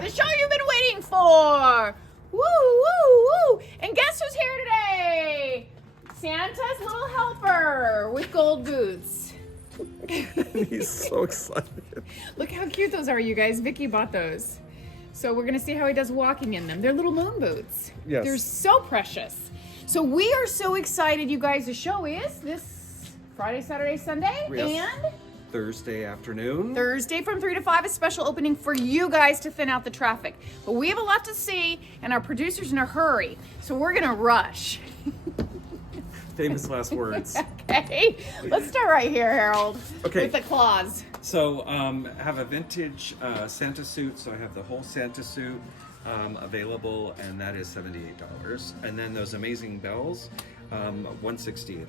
the show you've been waiting for. Woo, woo, woo. And guess who's here today? Santa's little helper with gold boots. He's so excited. Look how cute those are, you guys. Vicky bought those. So we're going to see how he does walking in them. They're little moon boots. Yes. They're so precious. So we are so excited, you guys. The show is this Friday, Saturday, Sunday, Yes. and Thursday afternoon. Thursday from 3 to 5, a special opening for you guys to thin out the traffic. But we have a lot to see, and our producer's in a hurry, so we're going to rush. Famous last words. Okay, let's start right here, Harold. Okay. With the claws. So I have a vintage Santa suit. So I have the whole Santa suit available, and that is $78. And then those amazing bells, $168.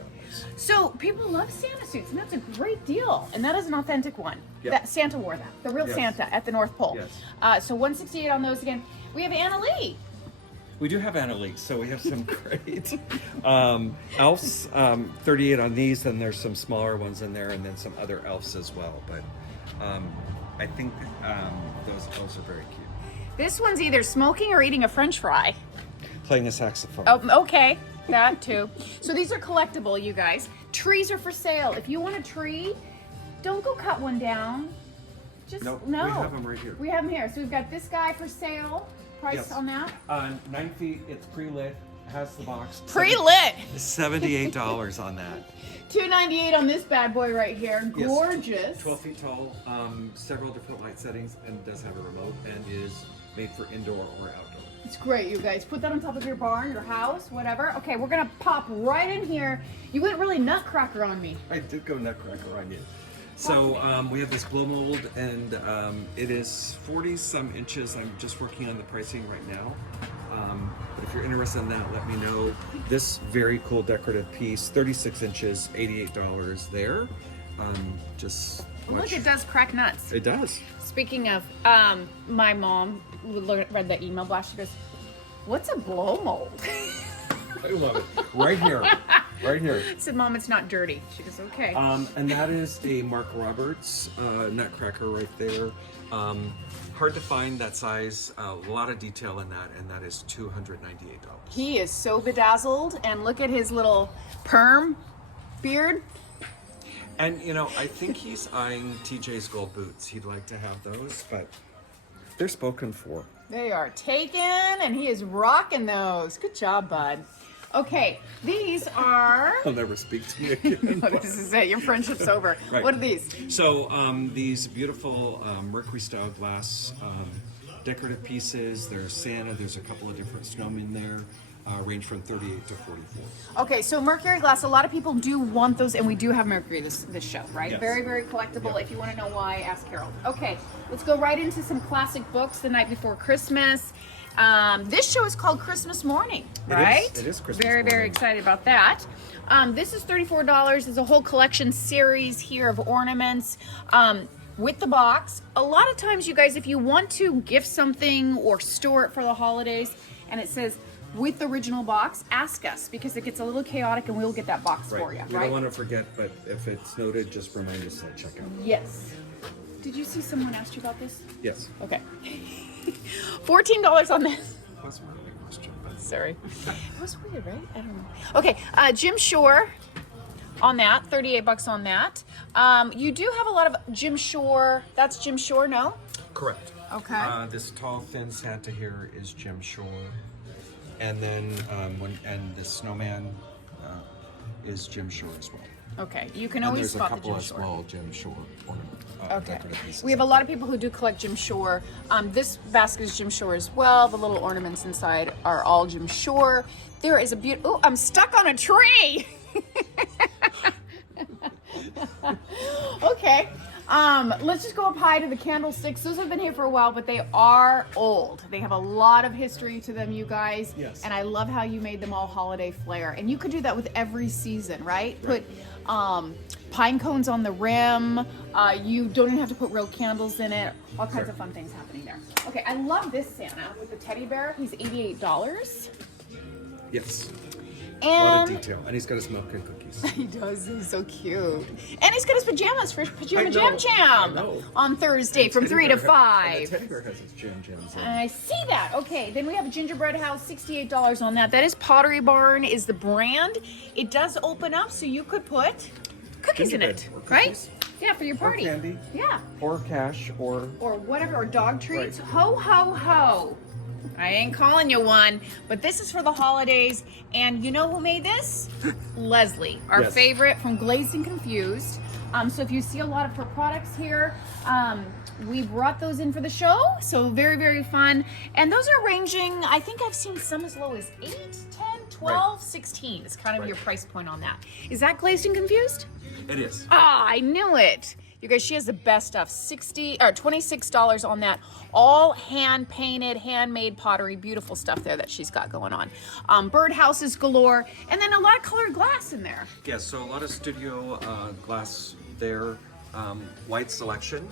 So people love Santa suits, and that's a great deal. And that is an authentic one. Yep. That Santa wore that, the real Yes. Santa at the North Pole. Yes. So $168 on those again. We have Anna Lee. We do have Annalise, so we have some great elves. 38 on these, and there's some smaller ones in there, and then some other elves as well. But I think those elves are very cute. This one's either smoking or eating a French fry. Playing a saxophone. Oh, okay, that too. So these are collectible, you guys. Trees are for sale. If you want a tree, don't go cut one down. Just Nope, no. we have them right here. We have them here. So we've got this guy for sale. Price Yes. on that? 9 feet. It's pre-lit. Has the box. Pre-lit. $78 on that. $298 on this bad boy right here. Yes. Gorgeous. 12 feet tall. Several different light settings, and does have a remote, and is made for indoor or outdoor. It's great, you guys. Put that on top of your barn, your house, whatever. Okay, we're gonna pop right in here. You went really nutcracker on me. I did go nutcracker on you. So we have this blow mold, and it is 40 some inches. I'm just working on the pricing right now. But if you're interested in that, let me know. This very cool decorative piece, 36 inches, $88 there. Just Look, watch. it does crack nuts. It does. Speaking of, my mom read the email blast. She goes, "What's a blow mold?" I love it. Right here. Right here. I said, "Mom, it's not dirty." She goes, "Okay." And that is a Mark Roberts nutcracker right there. Hard to find that size. A lot of detail in that, and that is $298. He is so bedazzled, and look at his little perm beard. And you know, I think he's eyeing TJ's gold boots. He'd like to have those, but they're spoken for. They are taken, and he is rocking those. Good job, bud. Okay, these are. He'll never speak to me again. This is it. Your friendship's over. Right. What are these? So these beautiful Mercury style glass decorative pieces. There's Santa. There's a couple of different snowmen there. Range from 38 to 44. Okay, so Mercury glass. A lot of people do want those, and we do have Mercury this show, right? Yes. Very, very collectible. Yeah. If you want to know why, ask Harold. Okay, let's go right into some classic books. The Night Before Christmas. This show is called Christmas Morning, It is. right? It is Christmas Very, very Morning. excited about that. This is $34. There's a whole collection series here of ornaments. With the box. A lot of times, you guys, if you want to gift something or store it for the holidays, and it says with the original box, ask us, because it gets a little chaotic, and we'll get that box for you, We right? don't want to forget, but if it's noted, just remind us at checkout. Yes. Did you see someone asked you about this? Yes. Okay. $14 on this. That's my only question. Sorry. It was weird, right? I don't know. Okay, Jim Shore on that, $38 on that. You do have a lot of Jim Shore. That's Jim Shore, no? Correct. Okay. This tall, thin Santa here is Jim Shore, and then and the snowman is Jim Shore as well. Okay, you can And always there's a spot the couple Jim of Shore. small Jim Shore ornament. Okay. decorative pieces. We have a lot of people who do collect Jim Shore. This basket is Jim Shore as well. The little ornaments inside are all Jim Shore. There is a beautiful. Oh, I'm stuck on a tree. Okay. Let's just go up high to the candlesticks. Those have been here for a while, but they are old. They have a lot of history to them, you guys. Yes. And I love how you made them all holiday flair. And you could do that with every season, right? Put pine cones on the rim. You don't even have to put real candles in it. All kinds of fun things happening there. Okay, I love this Santa with the teddy bear. He's $88. Yes. A lot of And detail. And he's got his milk and cookies. he does. He's so cute. And he's got his pajamas for Pajama I know, Jam I Jam know. on Thursday from 3 to 5. And the teddy bear has its jam jams. I see that. Okay, then we have a gingerbread house, $68 on that. That is Pottery Barn is the brand. It does open up, so you could put cookies in it, Gingerbread or right? cookies. Yeah, for your party. candy. Yeah, Or cash, or or whatever, or dog treats. Right. Ho, ho, ho. I ain't calling you one, but this is for the holidays. And you know who made this? Leslie, our Yes. favorite from Glazed and Confused. So if you see a lot of her products here, we brought those in for the show. So very, very fun. And those are ranging, I think I've seen some as low as 8, 10, 12, Right. 16 is kind of Right. your price point on that. Is that Glazed and Confused? it is. Ah, I knew it. You guys, she has the best stuff. $26 on that. All hand painted, handmade pottery. Beautiful stuff there that she's got going on. Birdhouses galore, and then a lot of colored glass in there. Yeah, so a lot of studio glass there, white selection,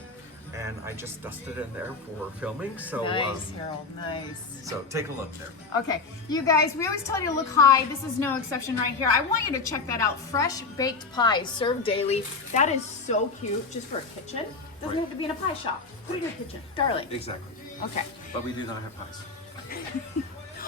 and I just dusted in there for filming. So, Harold. Nice. so take a look there. Okay, you guys, we always tell you to look high. This is no exception right here. I want you to check that out. Fresh baked pies served daily. That is so cute, just for a kitchen. Doesn't Right. have to be in a pie shop. Put it in your kitchen, darling. Exactly. Okay. But we do not have pies.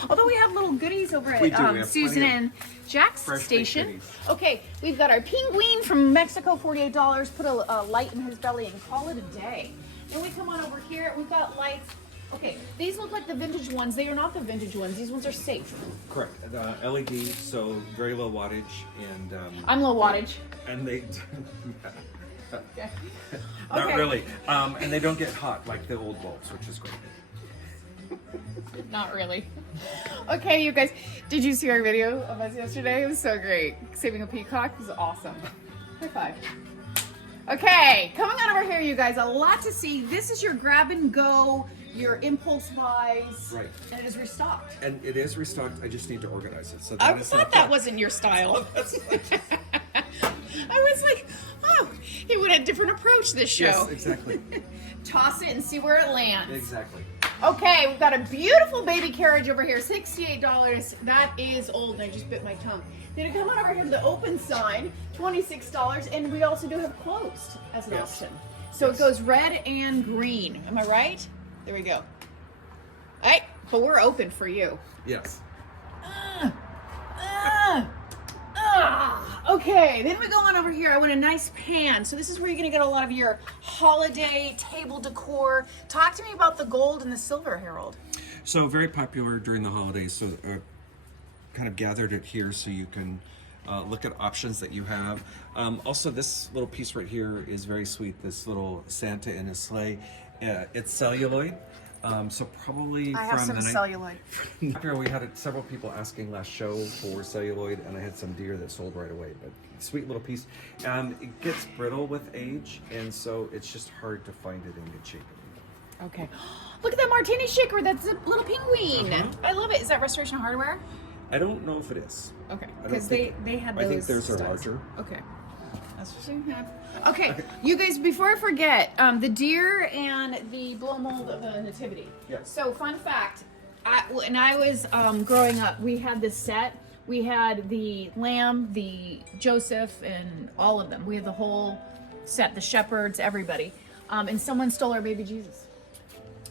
Although we have little goodies over We at do, we have Susan plenty of and Jack's fresh baked station. goodies. Okay, we've got our penguin from Mexico, $48. Put a light in his belly and call it a day. Then we come on over here, we've got lights. Okay, these look like the vintage ones. They are not the vintage ones. These ones are safe. Correct. LED, so very low wattage, and I'm low wattage. and they Okay. not Okay. really, and they don't get hot like the old bulbs, which is great. Not really. Okay, you guys, did you see our video of us yesterday? It was so great. Saving a peacock was awesome. High five. Okay, coming on over here, you guys, a lot to see. This is your grab and go, your impulse buys. Right. And it is restocked. And it is restocked. I just need to organize it. So I that is thought not that wasn't your style. I was like, oh, he went a different approach this show. Yes, exactly. Toss it and see where it lands. Exactly. Okay, we've got a beautiful baby carriage over here, $68. That is old, and I just bit my tongue. Then come on over here to the open side, $26, and we also do have closed as an Yes. option. So Yes. it goes red and green. Am I right? There we go. All right, but we're open for you. Yes. Okay, then we go on over here. I want a nice pan. So this is where you're gonna get a lot of your holiday table decor. Talk to me about the gold and the silver, Harold. So very popular during the holidays. So kind of gathered it here so you can look at options that you have. Also, this little piece right here is very sweet. This little Santa in a sleigh. It's celluloid. So probably I have from some the celluloid. Here we had several people asking last show for celluloid, and I had some deer that sold right away. But sweet little piece. It gets brittle with age, and so it's just hard to find it in good shape anymore. Okay. Look at that martini shaker. That's a little penguin. Uh-huh. I love it. Is that Restoration Hardware? I don't know if it is. Okay. I don't Because they think- had I those. think theirs are studs. larger. Okay. That's what you have. Okay, you guys, before I forget, the deer and the blow mold of the nativity. Yes. So, fun fact, when I was growing up, we had this set. We had the lamb, the Joseph, and all of them. We had the whole set, the shepherds, everybody. And someone stole our baby Jesus.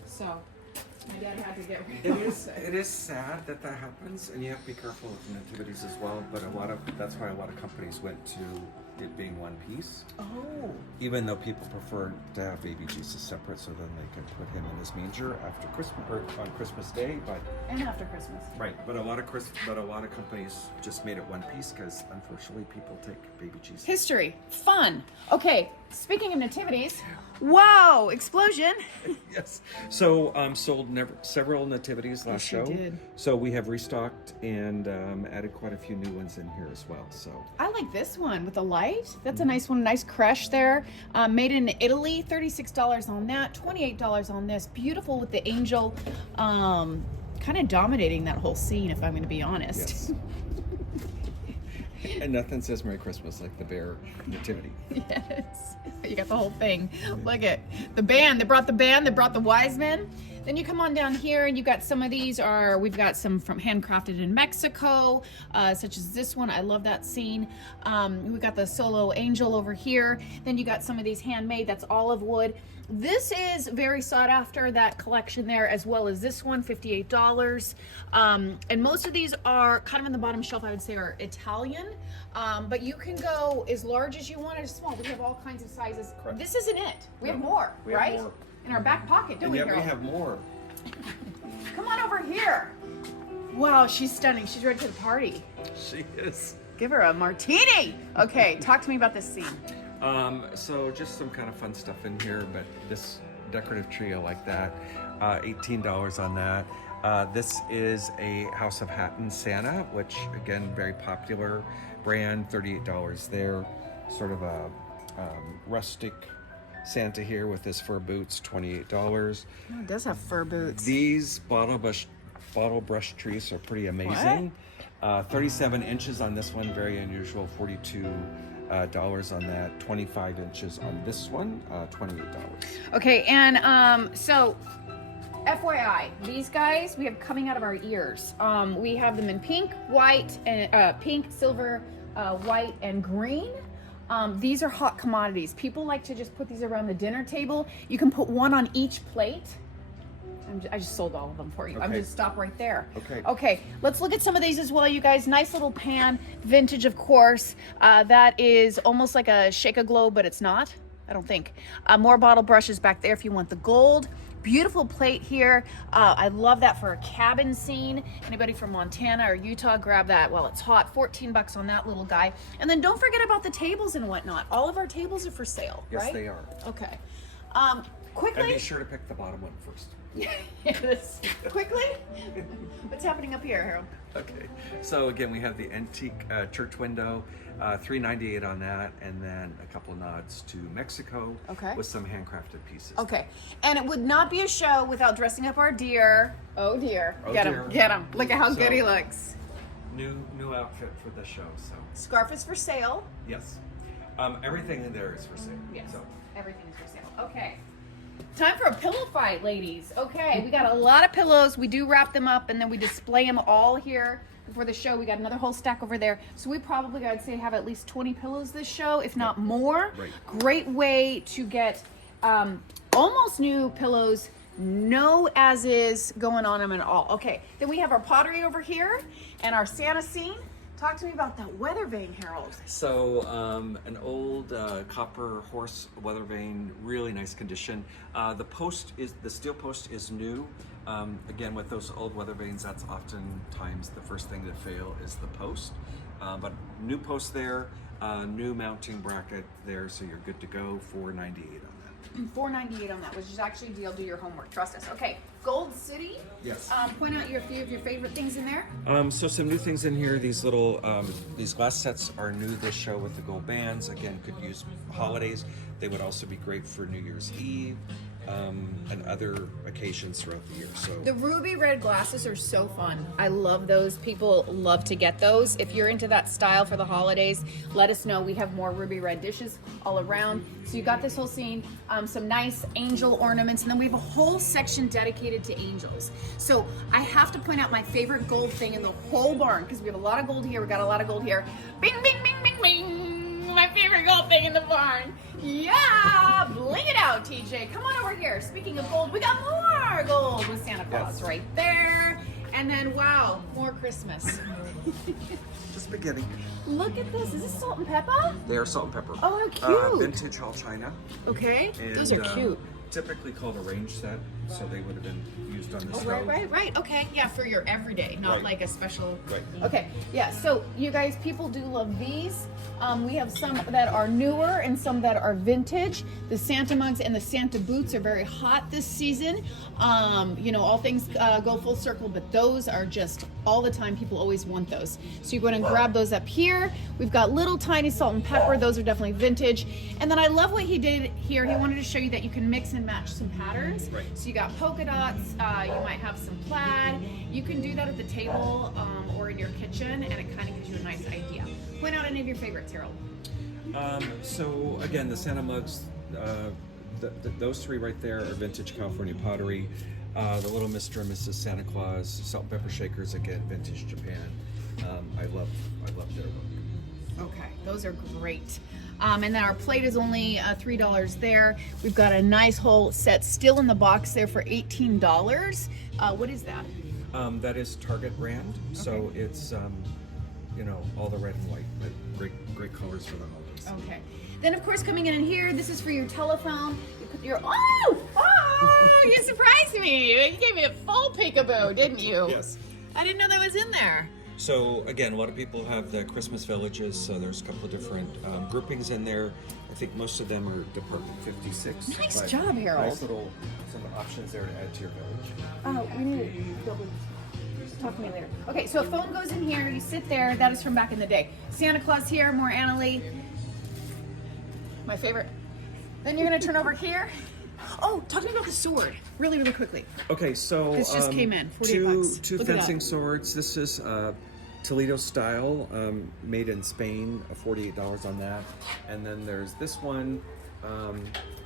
So, my dad had to get rid of It is sad that that happens, and you have to be careful with the nativities as well. But that's why a lot of companies went to it being one piece. Oh. Even though people prefer to have baby Jesus separate, so then they can put him in his manger after Christmas or on Christmas Day. But And after Christmas. right, but a lot of companies just made it one piece because unfortunately people take baby Jesus. History. Fun. Okay, speaking of nativities, wow, explosion. Yes. So sold several nativities last Yes, you show. did. So we have restocked and added quite a few new ones in here as well. So I like this one with the light. That's a nice one, nice crush there. Made in Italy, $36 on that, $28 on this. Beautiful with the angel kind of dominating that whole scene, if I'm going to be honest. yes. And nothing says Merry Christmas like the bear nativity. Yes. You got the whole thing. Look at the band. They brought the band. They brought the wise men. Then you come on down here and you got some of these we've got some from handcrafted in Mexico, such as this one. I love that scene. We got the solo angel over here. Then you got some of these handmade, that's olive wood. This is very sought after, that collection there, as well as this one, $58. And most of these are kind of in the bottom shelf, I would say, are Italian. But you can go as large as you want or as small. We have all kinds of sizes. Correct. This isn't it. We have more, We have right? more. In our back pocket, don't And we, yet we Harold? have more. Come on over here. Wow, she's stunning. She's ready for the party. She is. Give her a martini. Okay, talk to me about this scene. So just some kind of fun stuff in here, but this decorative tree, I like that. $18 on that. This is a House of Hatton Santa, which again, very popular brand, $38 there. Sort of a rustic Santa here with his fur boots, $28. Oh, it does have fur boots. These bottle brush trees are pretty amazing. 37 inches on this one, very unusual, $42 on that. 25 inches on this one, $28. Okay, and so FYI, these guys we have coming out of our ears. We have them in pink, white, and pink, silver, white, and green. These are hot commodities. People like to just put these around the dinner table. You can put one on each plate. I just sold all of them for you. I'm Okay. just stop right there. Okay. Okay, let's look at some of these as well, you guys. Nice little pan, vintage, of course. That is almost like a Shake-a-Glow, but it's not, I don't think. More bottle brushes back there if you want the gold. Beautiful plate here. I love that for a cabin scene. Anybody from Montana or Utah, grab that while it's hot. 14 bucks on that little guy. And then don't forget about the tables and whatnot. All of our tables are for sale, Yes, right? they are. Okay. And Quickly. be sure to pick the bottom one first. Yes. Quickly. What's happening up here, Harold? Okay, so again, we have the antique church window, $3.98 on that, and then a couple nods to Mexico Okay. with some handcrafted pieces. Okay. And it would not be a show without dressing up our deer. Oh dear. Oh, Get dear. him. Get him. Look at how good So- he looks. New outfit for the show, so Scarf is for sale. yes. Everything in there is for sale. Yes. So. Everything is for sale. Okay. Time for a pillow fight, ladies. Okay, we got a lot of pillows. We do wrap them up and then we display them all here before the show. We got another whole stack over there. So we probably, I'd say, have at least 20 pillows this show, if not more. Right. Great way to get almost new pillows, no as is going on them at all. Okay, then we have our pottery over here and our Santa scene. Talk to me about that weather vane, Harold. So an old copper horse weather vane, really nice condition. The steel post is new. Again, with those old weather vanes, that's oftentimes the first thing to fail is the post. But new post there, new mounting bracket there, so you're good to go. $4.98 on that. $4.98 on that, which is actually a deal. Do your homework. Trust us. Okay, Gold City. Yes. Point out a few of your favorite things in there. So some new things in here. These little these glass sets are new this show with the gold bands. Again, could use holidays. They would also be great for New Year's Eve and other occasions throughout the year. So The ruby red glasses are so fun. I love those. People love to get those. If you're into that style for the holidays, let us know. We have more ruby red dishes all around. So you got this whole scene, some nice angel ornaments, and then we have a whole section dedicated to angels. So I have to point out my favorite gold thing in the whole barn, because we have a lot of gold here. We got a lot of gold here. Bing, bing, bing, bing, bing. My favorite gold thing in the barn. Yeah, bling it out, TJ. Come on over here. Speaking of gold, we got more gold with Santa Claus Yes. right there. And then, wow, more Christmas. just beginning. Look at this. Is this salt and pepper? They are salt and pepper. Oh, how cute. Vintage Hall China. Okay. And, Those are cute. Typically called a range set, so they would have been used on the Oh, stove. right. Okay, yeah, for your everyday, not Right. like a special. Right. Okay, yeah, so you guys, people do love these. We have some that are newer and some that are vintage. The Santa mugs and the Santa boots are very hot this season. All things go full circle, but those are just all the time. People always want those. So you go and grab those up here. We've got little tiny salt and pepper. Those are definitely vintage. And then I love what he did here. He wanted to show you that you can mix and match some patterns. Right. So you got polka dots, you might have some plaid. You can do that at the table or in your kitchen, and it kind of gives you a nice idea. Point out any of your favorites, Harold. So again, the Santa mugs, those three right there are vintage California pottery. The Little Mr. and Mrs. Santa Claus, salt and pepper shakers, again, vintage Japan. I love their work. Okay, those are great. And then our plate is only $3 there. We've got a nice whole set still in the box there for $18. What is that? That is Target brand, so it's all the red and white, but great colors for the holidays. Okay. Then of course coming in here, this is for your telephone. You put your you surprised me. You gave me a full peekaboo, didn't you? Yes. I didn't know that was in there. So again, a lot of people have the Christmas villages, so there's a couple of different groupings in there. I think most of them are Department 56. Nice but job, Harold. Nice little some options there to add to your village. We need to talk to me later. Okay, so a phone goes in here, you sit there, that is from back in the day. Santa Claus here, more Annalie. My favorite. Then you're gonna turn over here. Oh, talk to me about the sword, really, really quickly. Okay, so This just came in, 48 bucks. two Look it fencing up. swords. This is Toledo style, made in Spain. $48 on that. And then there's this one,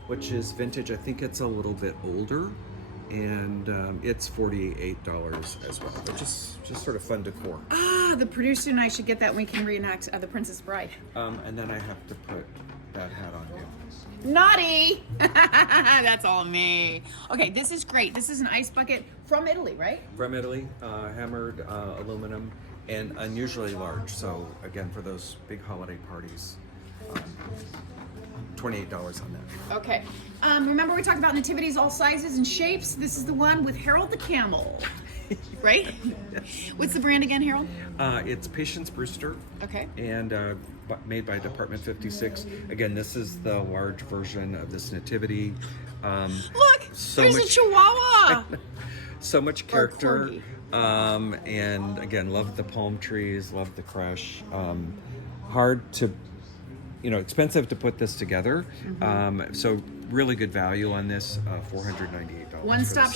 which is vintage. I think it's a little bit older, and it's $48 as well. But just sort of fun decor. Ah, the producer and I should get that when we can reenact The Princess Bride. And then I have to put that hat on you. Naughty! That's all me. Okay, this is great. This is an ice bucket from Italy, right? From Italy, hammered aluminum, and unusually large. So again, for those big holiday parties, $28 on that. Okay. Remember we talked about nativities, all sizes and shapes? This is the one with Harold the Camel, right? Yes. What's the brand again, Harold? It's Patience Brewster, Okay. and made by Department 56. Again, this is the large version of this nativity. Look, So there's a much- Chihuahua. So much character, corgi. and again, love the palm trees, love the crush. Hard to, expensive to put this together. So really good value on this, $498. One-stop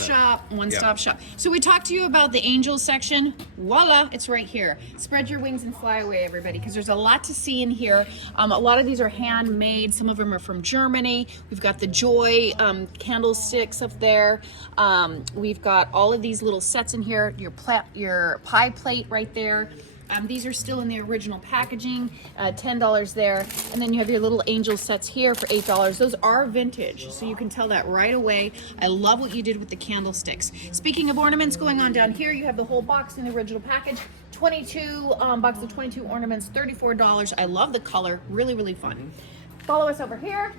shop. So we talked to you about the angels section. Voila, it's right here. Spread your wings and fly away, everybody, because there's a lot to see in here. A lot of these are handmade. Some of them are from Germany. We've got the Joy candlesticks up there. We've got all of these little sets in here. Your pie plate right there. These are still in the original packaging, $10 there. And then you have your little angel sets here for $8. Those are vintage, so you can tell that right away. I love what you did with the candlesticks. Speaking of ornaments, going on down here, you have the whole box in the original package. 22, box of 22 ornaments, $34. I love the color, really, really fun. Follow us over here.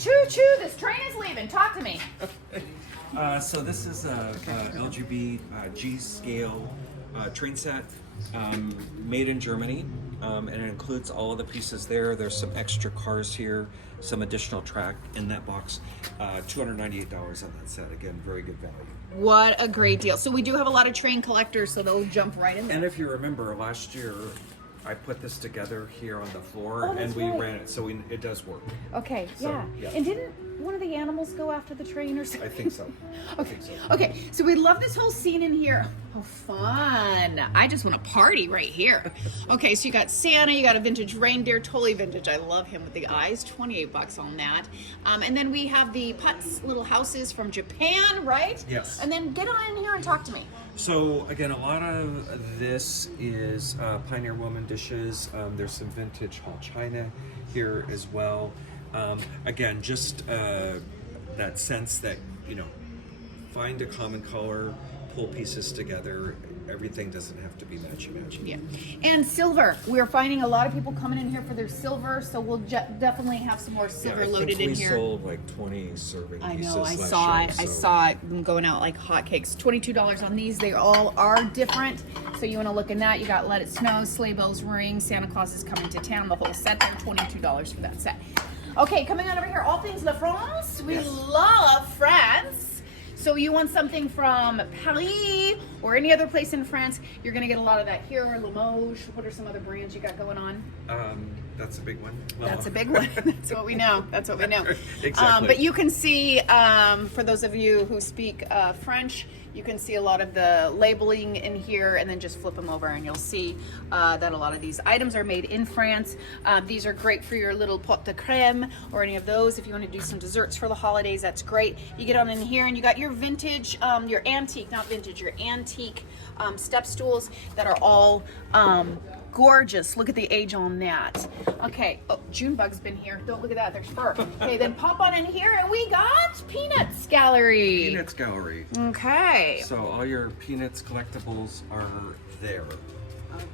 Choo choo, this train is leaving. Talk to me. So this is a LGB G scale train set, made in Germany, and it includes all of the pieces there. There's some extra cars here, some additional track in that box. $298 on that set. Again, very good value. What a great deal. So we do have a lot of train collectors, so they'll jump right in there. And if you remember, last year I put this together here on the floor, Oh, that's and we right. ran it, so it does work. Okay, So, yeah. yeah. And didn't one of the animals go after the train or something? I think so. Okay. Okay, so we love this whole scene in here. Oh, fun. I just want to party right here. Okay, so you got Santa, you got a vintage reindeer, totally vintage. I love him with the eyes, $28 on that. And then we have the Putz little houses from Japan, right? Yes. And then get on in here and talk to me. So again, a lot of this is Pioneer Woman dishes. There's some vintage Hall China here as well. Again, just that sense that, find a common color, pull pieces together. Everything doesn't have to be matchy-matchy. Yeah, and silver. We're finding a lot of people coming in here for their silver, so we'll definitely have some more silver I loaded think in we here. sold like 20 serving I pieces know, I last saw year, it. I so- saw it them going out like hotcakes. $22 on these. They all are different. So you want to look in that. You got Let It Snow, Sleigh Bells Ring, Santa Claus is Coming to Town, the whole set there, $22 for that set. Okay, coming on over here, all things La France. We Yes. love France. So you want something from Paris or any other place in France, you're going to get a lot of that here. Limoges. What are some other brands you got going on? That's a big one. That's a big one. That's what we know. That's what we know. Exactly. But you can see, for those of you who speak French, You can see a lot of the labeling in here, and then just flip them over and you'll see that a lot of these items are made in France. These are great for your little pot de creme or any of those. If you want to do some desserts for the holidays, that's great. You get on in here and you got your vintage, your antique, not vintage, your antique step stools that are all gorgeous. Look at the age on that. Okay, oh, Junebug's been here. Don't look at that, there's fur. Okay, then pop on in here and we got Peanuts Gallery. Peanuts Gallery. Okay. So all your Peanuts collectibles are there.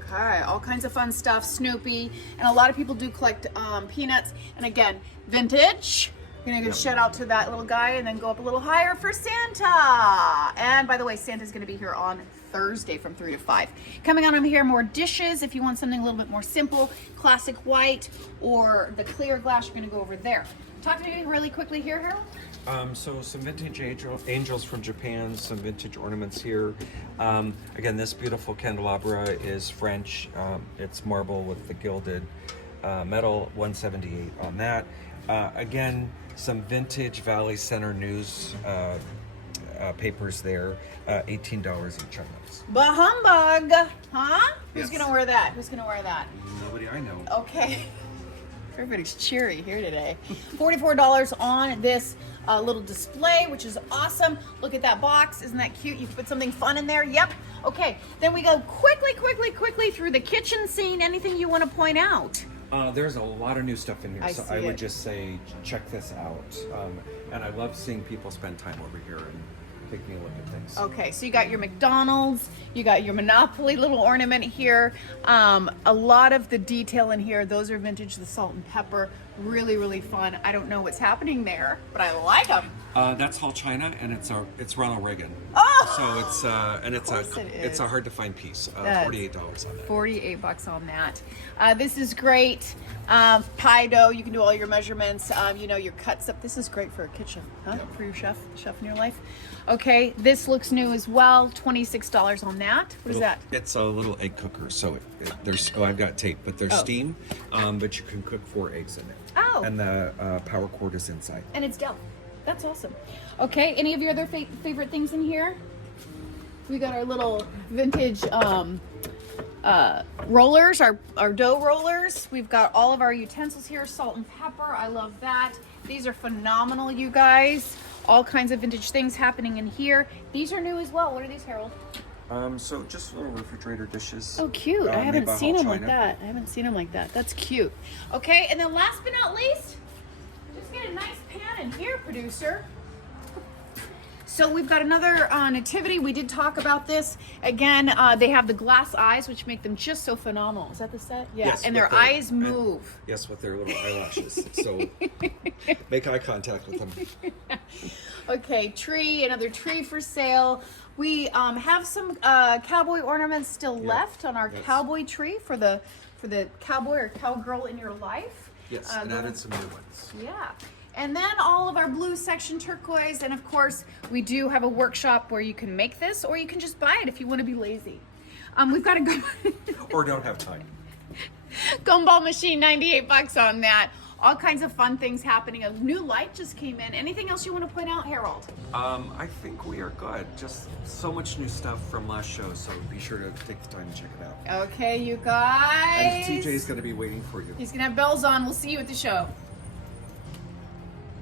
Okay, all kinds of fun stuff, Snoopy, and a lot of people do collect Peanuts. And again, vintage. Gonna give a shout out to that little guy and then go up a little higher for Santa. And by the way, Santa's gonna be here on Thursday from 3 to 5. Coming on here, more dishes. If you want something a little bit more simple, classic white or the clear glass, you're gonna go over there. Talk to me really quickly here, Harold. So some vintage angels from Japan, some vintage ornaments here. Again, this beautiful candelabra is French. It's marble with the gilded metal, 178 on that. Again, some vintage Valley Center News papers there, $18 each on those. Bah humbug, huh? Who's Yes. gonna wear that? Who's gonna wear that? Nobody I know. Okay. Everybody's cheery here today. $44 on this little display, which is awesome. Look at that box. Isn't that cute? You can put something fun in there. Yep. Okay. Then we go quickly through the kitchen scene. Anything you want to point out? There's a lot of new stuff in here, I so see I would it. just say check this out. And I love seeing people spend time over here and taking a look at things. Okay, so you got your McDonald's, you got your Monopoly little ornament here. A lot of the detail in here, those are vintage, the salt and pepper. Really, really fun. I don't know what's happening there, but I like them. That's Hall China, and it's Ronald Reagan. Oh! So course it it's is. a hard to find piece. That's $48 on that. $48 on that. This is great. Pie dough, you can do all your measurements, your cuts up. This is great for a kitchen, huh? Yeah. For your chef in your life. Okay, this looks new as well. $26 on that. What is that? It's a little egg cooker. So I've got tape, but there's steam, but you can cook 4 eggs in it. Oh. And the power cord is inside. And it's Dell. That's awesome. Okay, any of your other favorite things in here? We got our little vintage rollers, our dough rollers. We've got all of our utensils here, salt and pepper. I love that. These are phenomenal, you guys. All kinds of vintage things happening in here. These are new as well. What are these, Harold? So just little refrigerator dishes. Oh, cute. I made haven't by seen Hall them like China. that. I haven't seen them like that. That's cute. Okay, and then last but not least, just get a nice pan in here, producer. So we've got another nativity. We did talk about this. Again, they have the glass eyes, which make them just so phenomenal. Is that the set? Yeah. Yes, and with their the- eyes and- move. Yes, with their little eyelashes. So make eye contact with them. Okay, tree, another tree for sale. We have some cowboy ornaments still left on our Yes. cowboy tree for the cowboy or cowgirl in your life. Yes, and added some new ones. Yeah. And then all of our blue section turquoise. And of course, we do have a workshop where you can make this or you can just buy it if you want to be lazy. We've got a Or don't have time. gumball machine, $98 on that. All kinds of fun things happening. A new light just came in. Anything else you want to point out, Harold? I think we are good. Just so much new stuff from last show, so be sure to take the time to check it out. Okay, you guys. And TJ's going to be waiting for you. He's going to have bells on. We'll see you at the show.